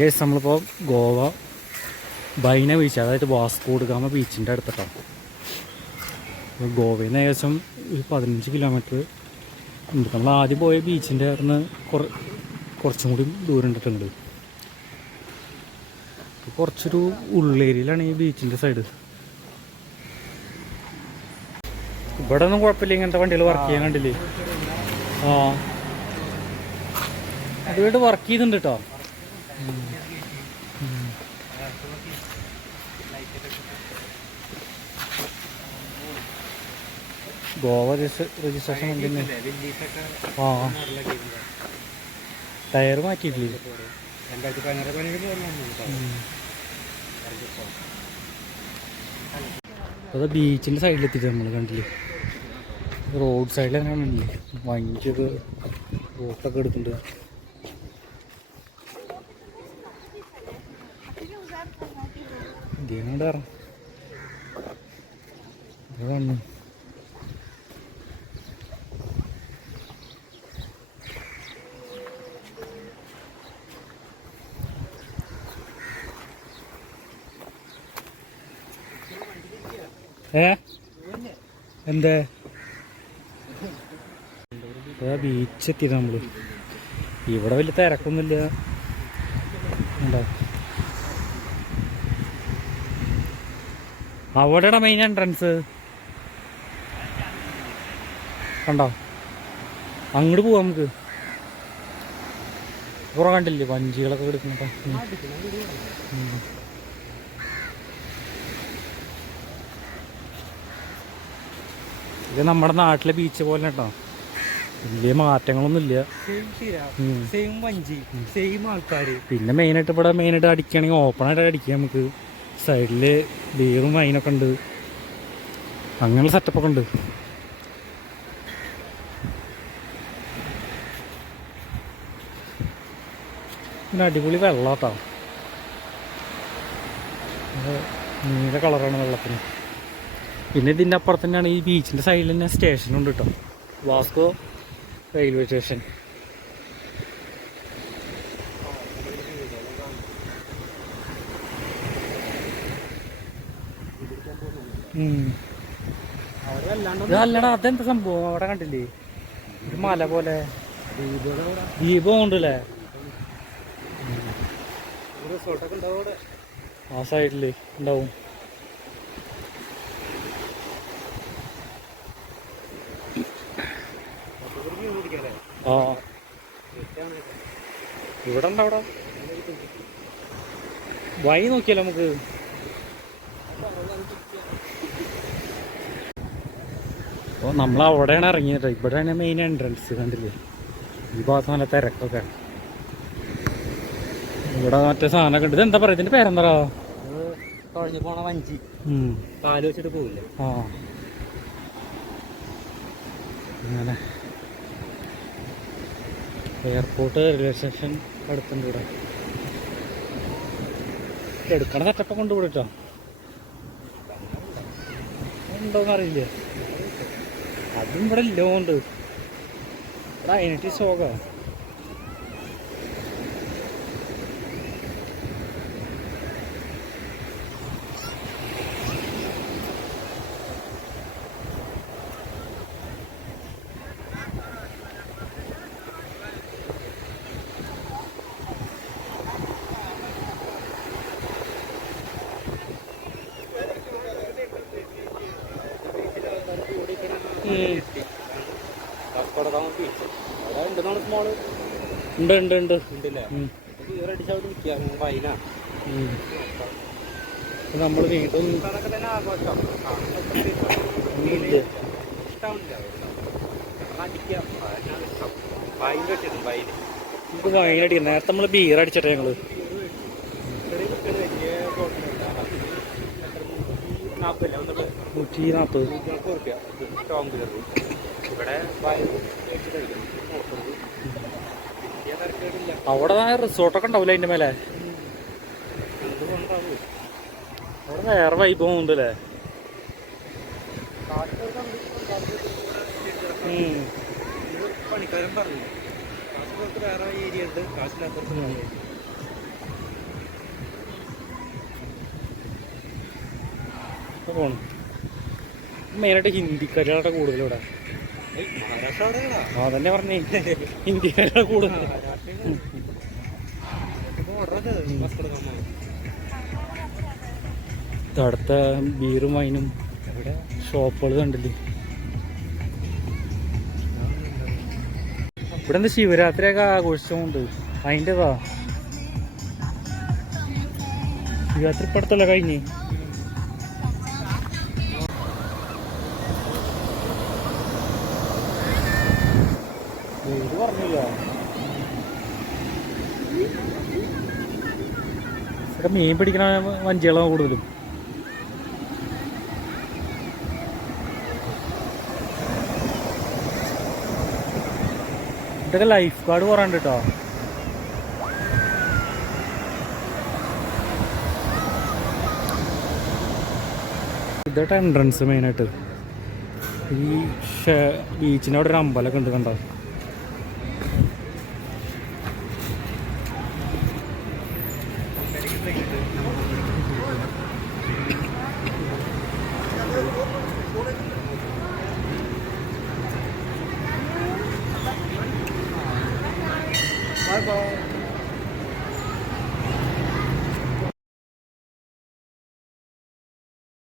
Case നമ്മളിപ്പോൾ ഗോവ ബൈന beach, അതായത് വാസ്കോ ഡ ഗാമ ബീച്ചിൻ്റെ അടുത്തിട്ടാണ്. ഗോവയിൽ നിന്ന് ഏകദേശം ഒരു 15 കിലോമീറ്റർ ഉണ്ട്. നമ്മൾ ആദ്യം പോയ ബീച്ചിൻ്റെ അവിടുന്ന് കുറച്ചും കൂടി ദൂരം ഉണ്ടിട്ടുണ്ട്. കുറച്ചൊരു ഉള്ളേരിയിലാണ് ഈ ബീച്ചിൻ്റെ സൈഡ്. ഇവിടെ ഒന്നും കുഴപ്പമില്ല, ഇങ്ങനത്തെ വണ്ടികൾ വർക്ക് ചെയ്യാൻ കണ്ടില്ലേ. ആ അതുമായിട്ട് വർക്ക് ചെയ്തിട്ടുണ്ട് കേട്ടോ. ഗോവ രജിസ്ട്രേഷൻ വണ്ടി. ആ ടയർ മാറ്റിയിട്ടില്ലേ. അത് ബീച്ചിൻ്റെ സൈഡിലെത്തിയിട്ട് നമ്മൾ കണ്ടില്ലേ. റോഡ് സൈഡിൽ തന്നെയാണ് വണ്ടിയൊക്കെ റോട്ടൊക്കെ എടുക്കുന്നുണ്ട്. ഇതിനോട് പറഞ്ഞു എന്താ ബീച്ച് എത്തിയത് നമ്മള്. ഇവിടെ വലിയ തിരക്കൊന്നുമില്ല. അവിടെയാണ് മെയിൻ എൻട്രൻസ്. കണ്ടോ, അങ്ങോട്ട് പോവാം നമുക്ക്. കുറേ കണ്ടില്ലേ വഞ്ചികളൊക്കെ എടുക്കുന്നുണ്ടോ. ഇത് നമ്മുടെ നാട്ടിലെ ബീച്ച് പോലെ കേട്ടോ, വലിയ മാറ്റങ്ങളൊന്നുമില്ല. പിന്നെ മെയിനായിട്ട് ഇവിടെ മെയിനായിട്ട് അടിക്കുകയാണെങ്കിൽ ഓപ്പണായിട്ട് അടിക്കുക. നമുക്ക് സൈഡിൽ ബീറും വൈനൊക്കെ ഉണ്ട്, അങ്ങനെയുള്ള സെറ്റപ്പൊക്കെ ഉണ്ട്. പിന്നെ അടിപൊളി വെള്ളം കേട്ടോ, നീല കളറാണ് വെള്ളത്തിന്. പിന്നെ ഇതിൻ്റെ അപ്പുറത്ത് തന്നെയാണ് ഈ ബീച്ചിൻ്റെ സൈഡിൽ തന്നെ സ്റ്റേഷനുണ്ട് കേട്ടോ, വാസ്കോ റെയിൽവേ സ്റ്റേഷൻ. ഇതല്ലടാ, അതെന്താ സംഭവം അവിടെ കണ്ടില്ലേ, ഒരു മല പോലെ ദീപം ഉണ്ടല്ലേ ആ സൈഡില് ഉണ്ടാവും. ആ ഇവിടെ ഉണ്ടോ, അവിടെ വഴി നോക്കിയാലോ നമുക്ക്. അപ്പോൾ നമ്മൾ അവിടെയാണ് ഇറങ്ങിയത്. ഇവിടെയാണ് മെയിൻ എൻട്രൻസ്. കണ്ടില്ലേ, ഈ ഭാഗത്ത് നല്ല തിരക്കൊക്കെ. ഇവിടെ മറ്റേ സാധനമൊക്കെ ഉണ്ട്. ഇതെന്താ പറയുക, ഇതിൻ്റെ പേരെന്താ? തുഴഞ്ഞു പോണ വഞ്ചി, കാല് വെച്ചിട്ട് പോവില്ല. ആ അങ്ങനെ എയർപോർട്ട് റെയിൽവേ സ്റ്റേഷൻ അടുത്തുണ്ട്. ഇവിടെ എടുക്കണ സെറ്റപ്പൊക്കെ കൊണ്ട് ഇവിടെ കേട്ടോ. ഉണ്ടോന്ന് അറിയില്ല, അതും ഇവിടെ ഇല്ലോണ്ട്. ഇവിടെ അതിനിട്ട് ശോക. ഉണ്ട് ഉണ്ട് ഉണ്ട് നമ്മൾ വീണ്ടും നമുക്ക് വൈനടിക്കാം. നേരത്തെ നമ്മൾ ബീർ അടിച്ചിട്ടെ ഞങ്ങള് 140. അവിടെ റിസോർട്ടൊക്കെ ഉണ്ടാവില്ല അതിന്റെ മേലെ. അവിടെ വേറെ വൈബ് ഉണ്ടല്ലേ. പണിക്കാരൻ പറഞ്ഞു കാസർഗോഡ് വേറെ ഏരിയ ഉണ്ട്, കാശില്ലാത്ത പോകണം. മെയിനായിട്ട് ഹിന്ദിക്കാരുടെ കൂടുതലിവിടെ. ആ തന്നെ പറഞ്ഞേ, ഹിന്ദിക്കാരുടെ കൂടുതൽ. അടുത്ത ബീറും വൈനും ഷോപ്പുകൾ കണ്ടില്ലേ. ഇവിടെ എന്താ ശിവരാത്രിയൊക്കെ ആഘോഷിച്ചുകൊണ്ട് അതിൻ്റെതാ. ശിവരാത്രി ഇപ്പടുത്തല്ല കഴിഞ്ഞ്. പറഞ്ഞില്ല ഇവിടെ മീൻ പിടിക്കണ വഞ്ചികളാണ് കൂടുതലും. ഇതൊക്കെ ലൈഫ് ഗാർഡ് കുറവുണ്ട് കേട്ടോ. ഇതോട്ട് എൻട്രൻസ് മെയിനായിട്ട്. ഈ ബീച്ചിൻ്റെ അവിടെ ഒരു അമ്പലമൊക്കെ ഉണ്ട് കണ്ടോ. Bye bye.